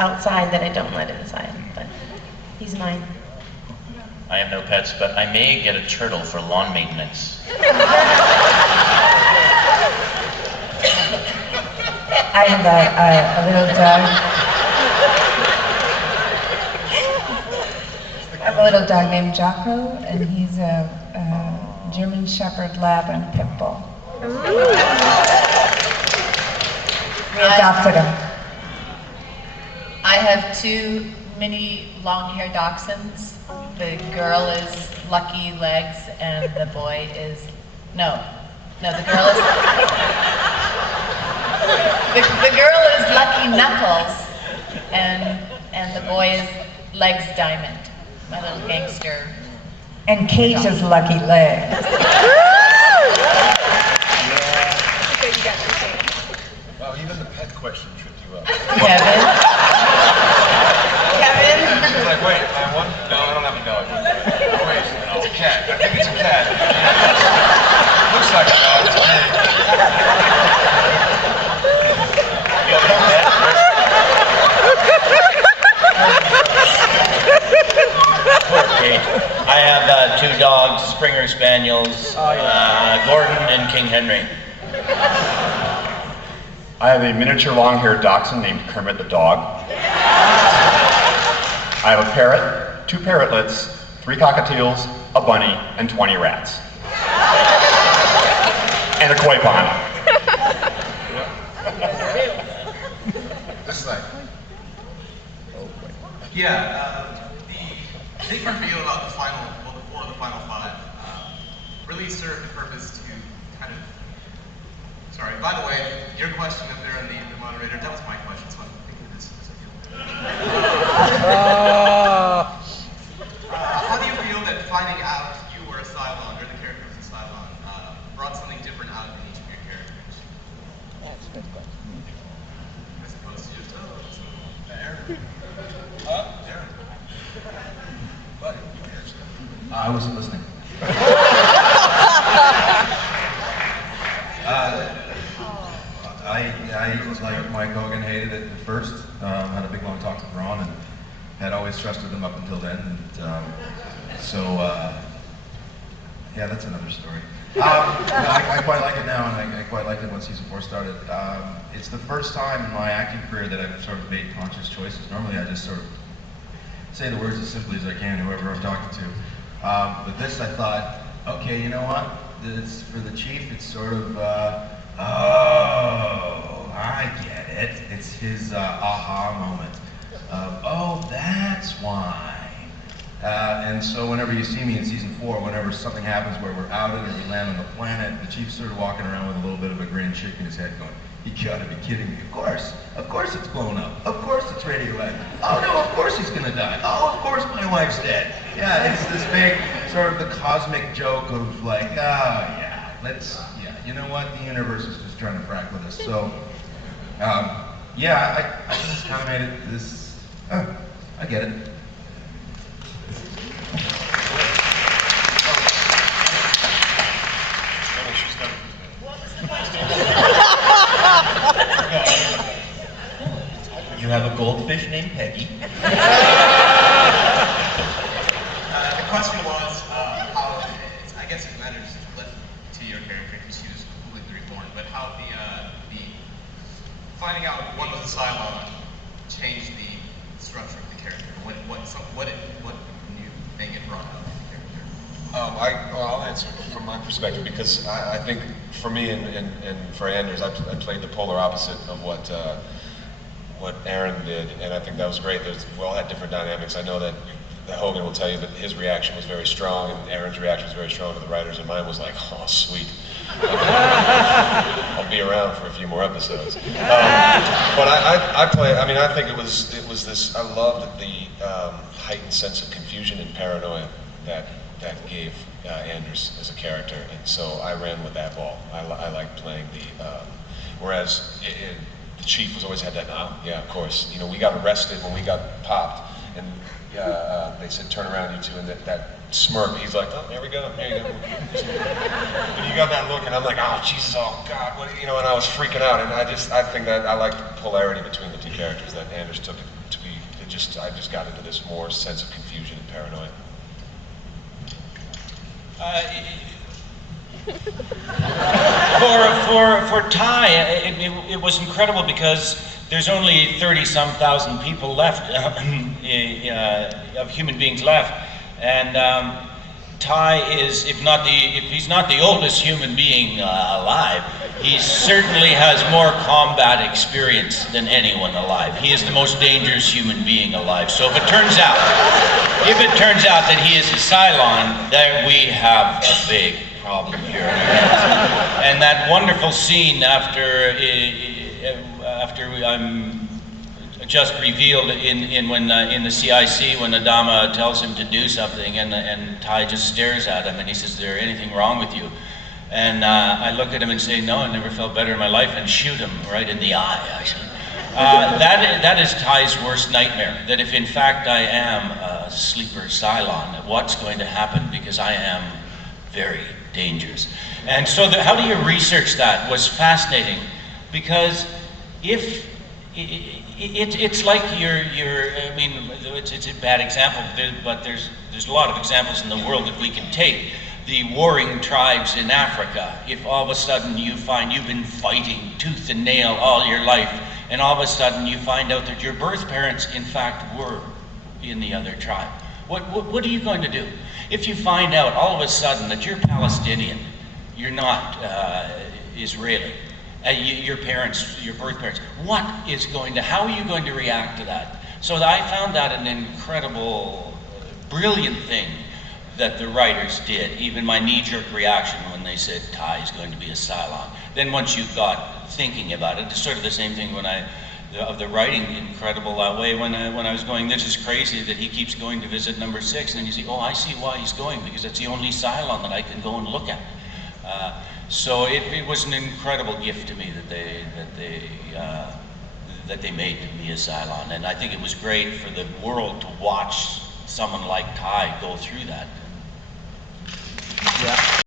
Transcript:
outside that I don't let inside, but he's mine. I have no pets, but I may get a turtle for lawn maintenance. I have a little dog. I have a little dog named Jocko, and he's a German Shepherd Lab and Pit Bull. We adopted him. I have 2 mini long-haired dachshunds. The girl is Lucky Legs, and the boy is the girl is the girl is Lucky Knuckles, and the boy is Legs Diamond, my little gangster. And Kate is Lucky Legs. Wow, even the pet question tripped you up. Kevin. She's like, wait, I have one? No, I don't have a dog. Wait, no, it's a cat. I think it's a cat. Looks like a dog to me. You have no pet? Poor Kate. I have 2 dogs, Springer Spaniels, Gordon and King Henry. I have a miniature long-haired dachshund named Kermit the dog. I have a parrot, 2 parrotlets, 3 cockatiels, a bunny, and 20 rats. And a koi pond. This side. Yeah, the big reveal about the final, well, the 4 of the final 5, really served the purpose to kind of. Sorry. By the way, your question up there on the moderator, that was my question, so I'm thinking of this as how do you feel that finding out you were a cylon, or the character was a cylon, brought something different out in each of your characters? As opposed to just, Aaron. Aaron. What? I wasn't listening. I like Mike Hogan, hated it at first. Had a big long talk with Ron, and had always trusted him up until then. And yeah, that's another story. I quite like it now, and I quite liked it when season 4 started. It's the first time in my acting career that I've sort of made conscious choices. Normally, I just sort of say the words as simply as I can, whoever I'm talking to. But this, I thought, okay, you know what? It's for the chief. It's sort of, oh, I get it. It's his aha moment of, oh, that's why. And so whenever you see me in season 4, whenever something happens where we're outed or we land on the planet, the chief's sort of walking around with a little bit of a grin, shaking his head, going, "You gotta be kidding me! Of course it's blown up. Of course it's radioactive. Oh no, of course he's gonna die. Oh, of course my wife's dead." Yeah, it's this big sort of the cosmic joke of like, yeah, you know what? The universe is just trying to frack with us. So, yeah, I just kind of made it this. I get it. You have a goldfish named Peggy. The question was how, I guess it matters to your character because she was completely reborn, but how the finding out one was a cylon changed the structure of the character. What new thing it brought out of the character? I'll answer from my perspective because I think for me and for Anders, I played the polar opposite of what Aaron did, and I think that was great. We all had different dynamics. I know that Hogan will tell you that his reaction was very strong, and Aaron's reaction was very strong to the writers, and mine was like, oh, sweet. I'll be around for a few more episodes. But I think it was this. I loved the heightened sense of confusion and paranoia that gave Anders as a character, and so I ran with that ball. I liked playing whereas the chief was always had that, yeah, of course. You know, we got arrested when we got popped, and they said, turn around, you two, and that smirk, he's like, oh, there we go, there you go. And you got that look, and I'm like, oh, Jesus, oh, God, what, and I was freaking out, and I think that I liked the polarity between the two characters, that Anders took it to I just got into this more sense of confusion and paranoia. For Ty, it was incredible because there's only 30-some thousand people left, of human beings left, and Ty is, if he's not the oldest human being alive, he certainly has more combat experience than anyone alive. He is the most dangerous human being alive. So if it turns out that he is a cylon, then we have a big problem here. And that wonderful scene after I'm just revealed in the CIC when Adama tells him to do something, and Ty just stares at him and he says, "Is there anything wrong with you?" And I look at him and say, "No, I never felt better in my life," and shoot him right in the eye, actually. That is Ty's worst nightmare, that if in fact I am a sleeper cylon, what's going to happen, because I am very dangerous. And so how do you research that was fascinating, because if it's like I mean, it's a bad example, but there's a lot of examples in the world that we can take. The warring tribes in Africa, if all of a sudden you find you've been fighting tooth and nail all your life, and all of a sudden you find out that your birth parents in fact were in the other tribe, what are you going to do? If you find out all of a sudden that you're Palestinian, you're not Israeli, your birth parents, how are you going to react to that? So I found that an incredible, brilliant thing that the writers did, even my knee-jerk reaction when they said Ty is going to be a cylon. Then once you got thinking about it, it's sort of the same thing of the writing incredible that way when I was going, this is crazy that he keeps going to visit number 6, and you see, oh, I see why he's going, because it's the only cylon that I can go and look at. So it was an incredible gift to me that they made me a cylon, and I think it was great for the world to watch someone like Ty go through that.